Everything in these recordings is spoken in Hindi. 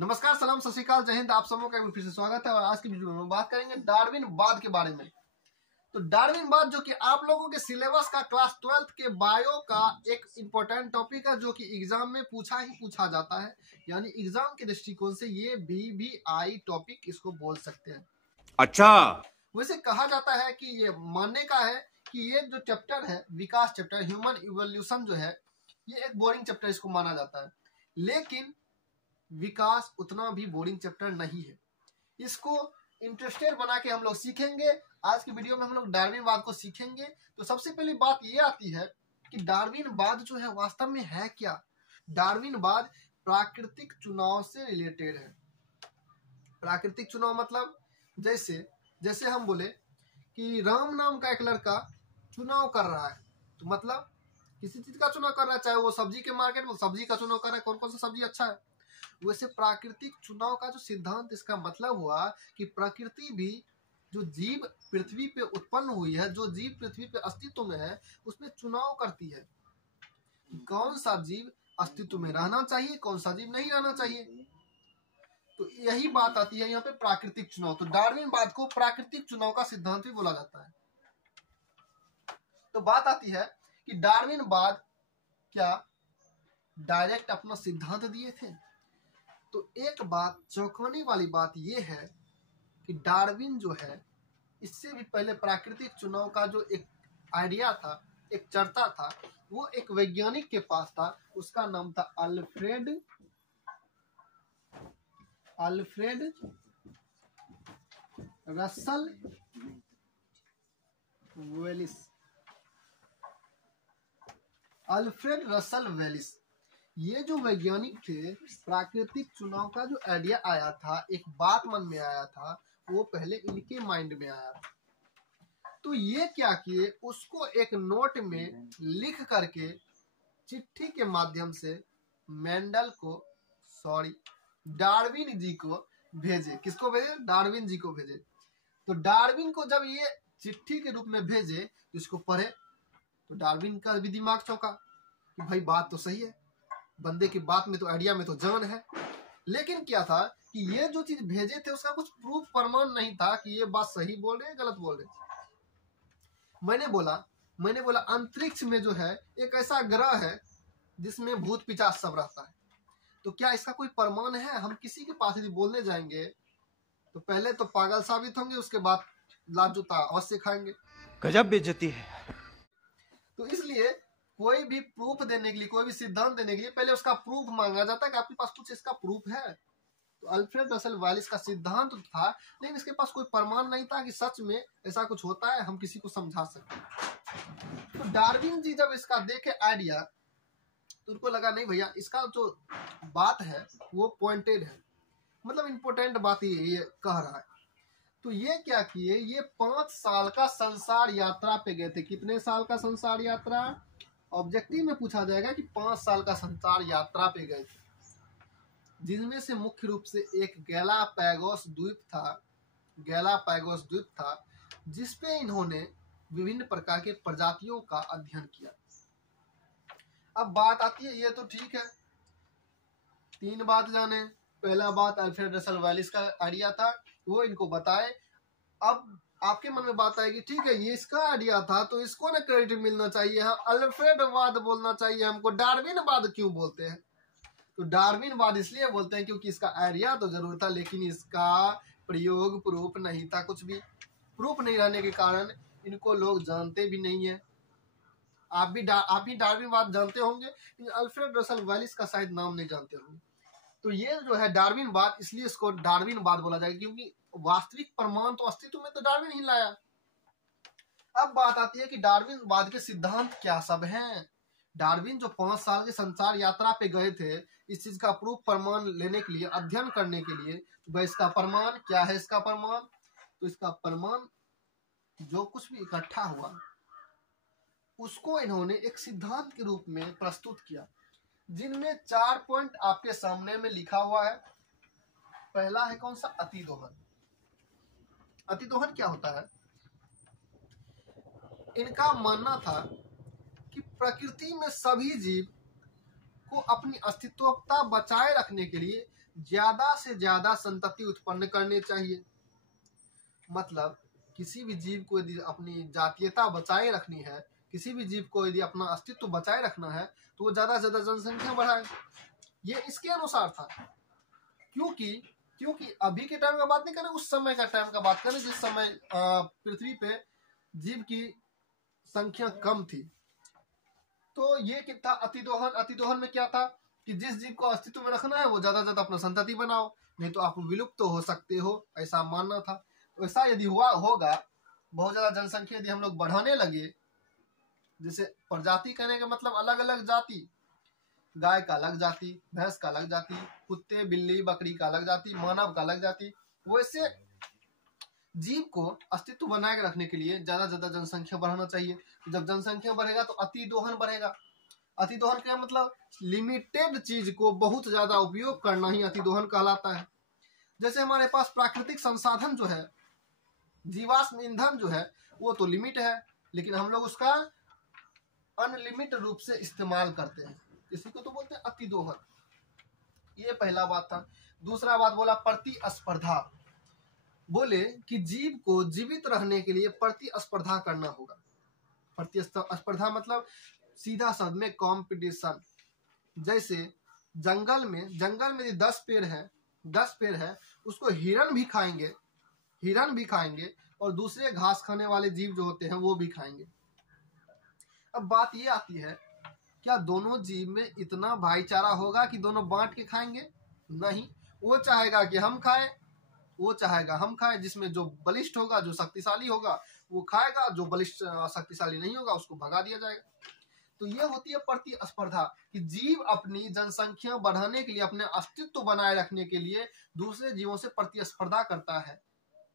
नमस्कार, सलाम, सत श्री अकाल, जय हिंद। आप सबों का एक बार फिर से स्वागत है। और आज की वीडियो में बात करेंगे डार्विनवाद के बारे में। तो डार्विनवाद जो कि आप लोगों के सिलेबस का क्लास 12th के बायो का एक इम्पोर्टेंट टॉपिक है, जो कि एग्जाम में पूछा जाता है। यानी एग्जाम के दृष्टिकोण से ये BBI टॉपिक इसको बोल सकते हैं। अच्छा, वैसे कहा जाता है कि ये मानने का है कि ये जो चैप्टर है, विकास चैप्टर, ह्यूमन इवोल्यूशन जो है, ये एक बोरिंग चैप्टर इसको माना जाता है। लेकिन विकास उतना भी बोरिंग चैप्टर नहीं है। इसको इंटरेस्टेड बना के हम लोग सीखेंगे। आज की वीडियो में हम लोग डार्विनवाद को सीखेंगे। तो सबसे पहली बात ये आती है कि डार्विनवाद जो है वास्तव में है क्या। डार्विनवाद प्राकृतिक चुनाव से रिलेटेड है। प्राकृतिक चुनाव मतलब जैसे हम बोले कि राम नाम का एक लड़का चुनाव कर रहा है, तो मतलब किसी चीज का चुनाव कर रहा है, चाहे वो सब्जी के मार्केट में सब्जी का चुनाव कर रहा है, कौन कौन सा सब्जी अच्छा है। वैसे प्राकृतिक चुनाव का जो सिद्धांत, इसका मतलब हुआ कि प्रकृति भी जो जीव पृथ्वी पे उत्पन्न हुई है, जो जीव पृथ्वी पे अस्तित्व में है, उसमें चुनाव करती है कौन सा जीव अस्तित्व में रहना चाहिए, कौन सा जीव नहीं रहना चाहिए। तो यही बात आती है यहाँ पे प्राकृतिक चुनाव। तो डार्विनवाद को प्राकृतिक चुनाव का सिद्धांत भी बोला जाता है। तो बात आती है कि डार्विनवाद क्या डायरेक्ट अपना सिद्धांत दिए थे। तो एक बात चौंकाने वाली बात यह है कि डार्विन जो है, इससे भी पहले प्राकृतिक चुनाव का जो एक आइडिया था, एक चर्चा था, वो एक वैज्ञानिक के पास था। उसका नाम था अल्फ्रेड रसल वेलिस। अल्फ्रेड रसल वेलिस, ये जो वैज्ञानिक थे, प्राकृतिक चुनाव का जो आइडिया आया था, एक बात मन में आया था, वो पहले इनके माइंड में आया था। तो ये क्या किए, उसको एक नोट में लिख करके चिट्ठी के माध्यम से डार्विन जी को भेजे। किसको भेजे? डार्विन जी को भेजे। तो डार्विन को जब ये चिट्ठी के रूप में भेजे, तो इसको पढ़े, तो डार्विन का भी दिमाग चौंका कि भाई बात तो सही है, बंदे की बात में तो, आइडिया में तो जान है। लेकिन क्या था कि ये जो चीज भेजे थे, उसका कुछ प्रूफ प्रमाण नहीं था कि ये बात सही बोल रहे हैं, गलत बोल रहे हैं। मैंने बोला अंतरिक्ष में जो है एक ऐसा ग्रह है जिसमें भूत पिशाच सब रहता है। तो क्या इसका कोई प्रमाण है? हम किसी के पास यदि बोलने जाएंगे तो पहले तो पागल साबित होंगे, उसके बाद लात जूता अवश्य खाएंगे। गजब बेइज्जती है। तो इसलिए कोई भी प्रूफ देने के लिए, कोई भी सिद्धांत देने के लिए पहले उसका प्रूफ मांगा जाता है कि आपके पास कुछ इसका प्रूफ है। तो अल्फ्रेड रसल वेलिस का सिद्धांत था, लेकिन इसके पास कोई प्रमाण नहीं था कि सच में ऐसा कुछ होता है, हम किसी को समझा सकते। तो डार्विन जी जब इसका देखे आइडिया, तो उनको लगा नहीं भैया, इसका जो बात है वो पॉइंटेड है, मतलब इम्पोर्टेंट बात ये कह रहा है। तो ये क्या किए, ये 5 साल का संसार यात्रा पे गए थे। कितने साल का संसार यात्रा? ऑब्जेक्टिव में पूछा जाएगा कि 5 साल का संसार यात्रा पे गए थे, जिनमें से मुख्य रूप से एक गैलापागोस द्वीप था, जिसपे इन्होंने विभिन्न प्रकार के प्रजातियों का अध्ययन किया। अब बात आती है, ये तो ठीक है, 3 बात जाने। पहला बात अल्फ्रेड रसल वेलिस का आइडिया था, वो इनको बताए। अब आपके मन में बात आएगी, ठीक है ये इसका आइडिया था, तो इसको ना क्रेडिट मिलना चाहिए, हाँ अल्फ्रेडवाद बोलना चाहिए हमको, डार्विनवाद क्यों बोलते हैं? तो डार्विनवाद इसलिए बोलते हैं क्योंकि इसका आइडिया तो जरूर था, लेकिन इसका प्रयोग प्रूफ नहीं था। कुछ भी प्रूफ नहीं रहने के कारण इनको लोग जानते भी नहीं है। आप भी डार्विनवाद जानते होंगे, लेकिन अल्फ्रेड रसल वेलिस का शायद नाम नहीं जानते होंगे। तो ये जो है डार्विनवाद, इसलिए इसको डार्विनवाद बोला जाएगा, क्योंकि वास्तविक प्रमाण तो अस्तित्व में तो डार्विन ही लाया। अब बात आती है कि डार्विनवाद के सिद्धांत क्या सब हैं। डार्विन जो 5 साल के संसार यात्रा पे गए थे, इस चीज का प्रूफ प्रमाण लेने के लिए, अध्ययन करने के लिए, तो इसका प्रमाण क्या है? इसका प्रमाण, तो इसका प्रमाण जो कुछ भी इकट्ठा हुआ, उसको इन्होंने एक सिद्धांत के रूप में प्रस्तुत किया, जिनमें 4 पॉइंट आपके सामने में लिखा हुआ है। पहला है कौन सा? अतिदोहन। अतिदोहन क्या होता है? इनका मानना था कि प्रकृति में सभी जीव को अपनी अस्तित्वता बचाए रखने के लिए ज्यादा से ज्यादा संतति उत्पन्न करने चाहिए। मतलब किसी भी जीव को यदि अपनी जातीयता बचाए रखनी है, किसी भी जीव को यदि अपना अस्तित्व बचाए रखना है, तो वो ज्यादा से ज्यादा जनसंख्या बढ़ाए। ये इसके अनुसार था। क्योंकि अभी के टाइम का बात नहीं करें, उस समय का टाइम का बात करें जिस समय पृथ्वी पे जीव की संख्या कम थी। तो ये कितना अतिदोहन में क्या था कि जिस जीव को अस्तित्व में रखना है वो ज्यादा से ज्यादा अपना संतति बनाओ, नहीं तो आप विलुप्त तो हो सकते हो, ऐसा मानना था। तो ऐसा यदि होगा, बहुत ज्यादा जनसंख्या यदि हम लोग बढ़ाने लगे, जैसे प्रजाति कहने का मतलब अलग अलग जाति, गाय का अलग जाति, भैंस का अलग जाति, कुत्ते बिल्ली बकरी का अलग जाति, मानव का अलग जाति, वैसे जीव को अस्तित्व बनाए के रखने के लिए ज्यादा से ज्यादा जनसंख्या बढ़ाना चाहिए। जब जनसंख्या बढ़ेगा तो अतिदोहन बढ़ेगा। अतिदोहन का मतलब लिमिटेड चीज को बहुत ज्यादा उपयोग करना ही अतिदोहन कहलाता है। जैसे हमारे पास प्राकृतिक संसाधन जो है, जीवाश्म ईंधन जो है, वो तो लिमिट है, लेकिन हम लोग उसका अनलिमिट रूप से इस्तेमाल करते हैं, इसी को तो बोलते हैं अतिदोहन। ये पहला बात था। दूसरा बात बोला प्रतिस्पर्धा। बोले कि जीव को जीवित रहने के लिए प्रतिस्पर्धा करना होगा। प्रतिस्पर्धा मतलब सीधा शब्द में कॉम्पिटिशन। जैसे जंगल में यदि 10 पेड़ है, उसको हिरण भी खाएंगे और दूसरे घास खाने वाले जीव जो होते हैं वो भी खाएंगे। अब बात ये आती है, क्या दोनों जीव में इतना भाईचारा होगा कि दोनों बांट के खाएंगे? नहीं, वो चाहेगा कि हम खाएं, जिसमें जो बलिष्ठ होगा, जो शक्तिशाली होगा वो खाएगा, जो बलिष्ठ शक्तिशाली नहीं होगा उसको भगा दिया जाएगा। तो ये होती है प्रतिस्पर्धा, कि जीव अपनी जनसंख्या बढ़ाने के लिए, अपने अस्तित्व बनाए रखने के लिए दूसरे जीवों से प्रतिस्पर्धा करता है,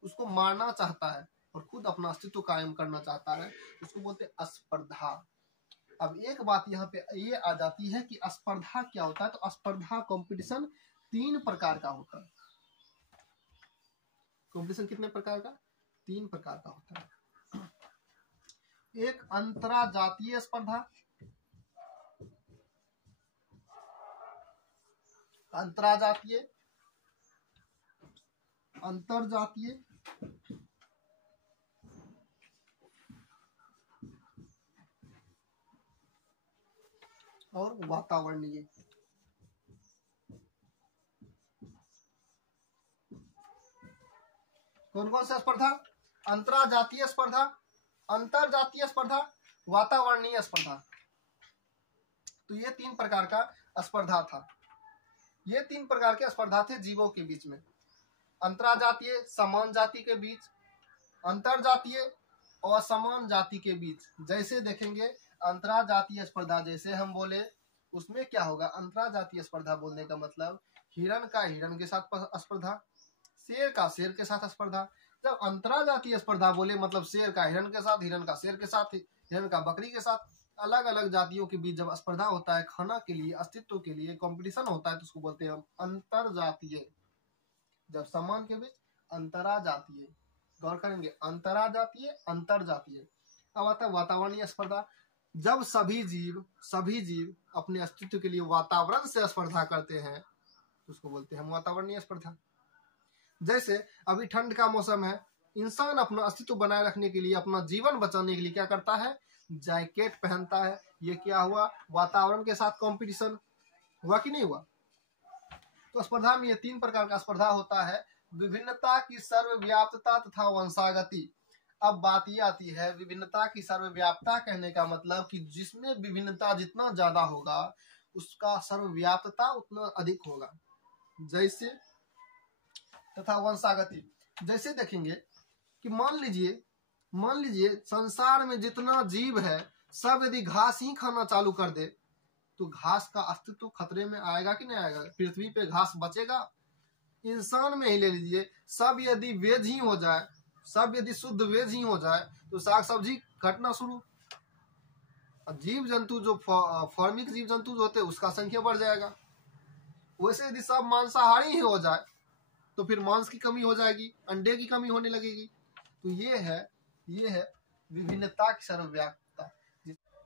उसको मारना चाहता है और खुद अपना अस्तित्व कायम करना चाहता है, उसको बोलते हैं स्पर्धा। अब एक बात यहाँ पे ये आ जाती है कि स्पर्धा क्या होता है। तो स्पर्धा कंपटीशन 3 प्रकार का होता है। कंपटीशन कितने प्रकार का? 3 प्रकार का होता है। एक अंतराजातीय स्पर्धा, अंतरजातीय, और वातावरणीय। कौन कौन सा स्पर्धा? अंतरजातीय स्पर्धा, अंतरजातीय स्पर्धा, वातावरणीय स्पर्धा। तो ये 3 प्रकार का स्पर्धा था। ये 3 प्रकार के स्पर्धा थे जीवों के बीच में। अंतरजातीय समान जाति के बीच, अंतरजातीय असमान जाति के बीच। जैसे देखेंगे अंतरजातीय स्पर्धा, जैसे हम बोले उसमें क्या होगा? अंतरजातीय स्पर्धा बोलने का मतलब हिरण का हिरण के साथ स्पर्धा, शेर का शेर के साथ स्पर्धा। जब अंतरजातीय स्पर्धा बोले मतलब शेर का हिरण के साथ, हिरण का शेर के साथ, हिरण का बकरी के साथ, अलग अलग जातियों के बीच जब स्पर्धा होता है, खाना के लिए, अस्तित्व के लिए कंपटीशन होता है, तो उसको बोलते हैं हम अंतरजातीय। जब समान के बीच अंतरजातीय। गौर करेंगे, अंतरजातीय अंतरजातीय। अब आता है वातावरणीय स्पर्धा। जब सभी जीव अपने अस्तित्व के लिए वातावरण से स्पर्धा करते हैं, तो उसको बोलते हैं हम वातावरणीय स्पर्धा। जैसे अभी ठंड का मौसम है, इंसान अपना अस्तित्व बनाए रखने के लिए, अपना जीवन बचाने के लिए क्या करता है? जैकेट पहनता है। ये क्या हुआ? वातावरण के साथ कंपटीशन हुआ कि नहीं हुआ? तो स्पर्धा में ये 3 प्रकार का स्पर्धा होता है। विभिन्नता की सर्वव्याप्तता तथा वंशागति। अब बात ये आती है, विभिन्नता की सर्वव्याप्तता कहने का मतलब कि जिसमें विभिन्नता जितना ज्यादा होगा उसका सर्वव्याप्तता उतना अधिक होगा। जैसे तथा वंशागति, जैसे देखेंगे कि मान लीजिए संसार में जितना जीव है सब यदि घास ही खाना चालू कर दे, तो घास का अस्तित्व खतरे में आएगा कि नहीं आएगा? पृथ्वी पे घास बचेगा? इंसान में ही ले लीजिए, सब यदि वेज ही हो जाए, सब यदि शुद्ध वेज ही हो जाए, तो साग सब्जी घटना शुरू। जीव जंतु जो फार्मिक जीव जंतु जो होते हैं उसका संख्या बढ़ जाएगा। वैसे यदि सब मांसाहारी ही हो जाए तो फिर मांस की कमी हो जाएगी, अंडे की कमी होने लगेगी। तो ये है विभिन्नता की सर्वव्याप्तता।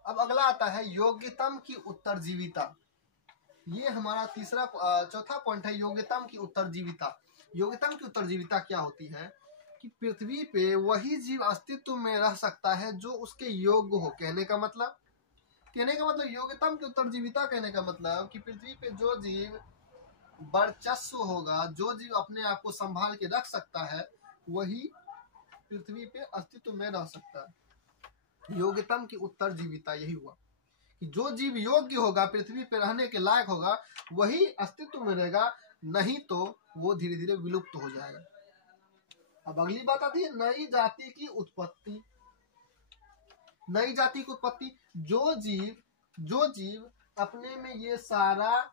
अब अगला आता है योग्यतम की उत्तरजीविता। ये हमारा चौथा पॉइंट है योग्यतम की उत्तरजीविता। योग्यतम की उत्तरजीविता क्या होती है कि पृथ्वी पे वही जीव अस्तित्व में रह सकता है जो उसके योग्य हो। कहने का मतलब योग्यतम की उत्तरजीविता कहने का मतलब कि पृथ्वी पे जो जीव वर्चस्व होगा, जो जीव अपने आप को संभाल के रख सकता है, वही पृथ्वी पे अस्तित्व में रह सकता है। योग्यतम की उत्तरजीविता यही हुआ कि जो जीव योग्य होगा, पृथ्वी पे रहने के लायक होगा, वही अस्तित्व में रहेगा, नहीं तो वो धीरे धीरे विलुप्त हो जाएगा। अब अगली बात आती है नई जाति की उत्पत्ति। नई जाति की उत्पत्ति, जो जीव अपने में ये सारा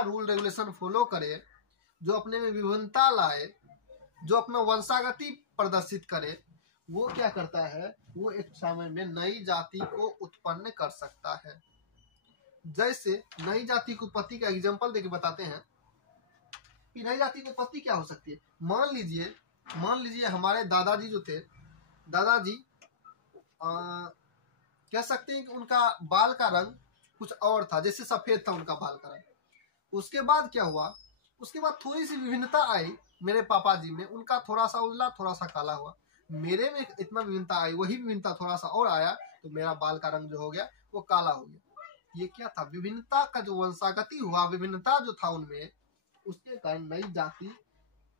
रूल रेगुलेशन फॉलो करे, जो अपने में विभिन्नता लाए, जो अपना वंशागति प्रदर्शित करे, वो क्या करता है, वो एक समय में नई जाति को उत्पन्न कर सकता है। जैसे नई जाति की उत्पत्ति का एग्जांपल देके बताते हैं कि नई जाति की उत्पत्ति क्या हो सकती है। मान लीजिए हमारे दादाजी जो थे, दादाजी कह सकते हैं कि उनका बाल का रंग कुछ और था, जैसे सफेद था उनका बाल का रंग। उसके बाद क्या हुआ, उसके बाद थोड़ी सी विभिन्नता आई मेरे पापा जी में, उनका थोड़ा सा उजला थोड़ा सा काला हुआ। मेरे में इतना विभिन्नता आई, वही विभिन्नता थोड़ा सा और आया, तो मेरा बाल का रंग जो हो गया वो काला हो गया। ये क्या था, विभिन्नता का जो वंशागति हुआ, विभिन्नता जो था उनमें, उसके कारण नई जाति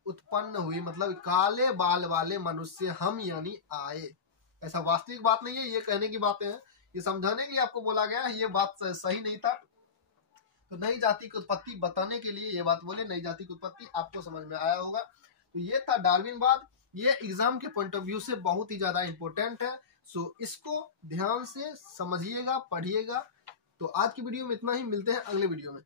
उत्पन्न हुई। मतलब काले बाल वाले मनुष्य हम यानी आए। ऐसा वास्तविक बात नहीं है, ये कहने की बातें हैं, ये समझाने के लिए आपको बोला गया है, ये बात सही नहीं था। तो नई जाति की उत्पत्ति बताने के लिए ये बात बोले। नई जाति की उत्पत्ति आपको समझ में आया होगा। तो ये था डार्विनवाद। ये एग्जाम के पॉइंट ऑफ व्यू से बहुत ही ज्यादा इंपॉर्टेंट है। सो इसको ध्यान से समझिएगा, पढ़िएगा। तो आज की वीडियो में इतना ही, मिलते हैं अगले वीडियो में।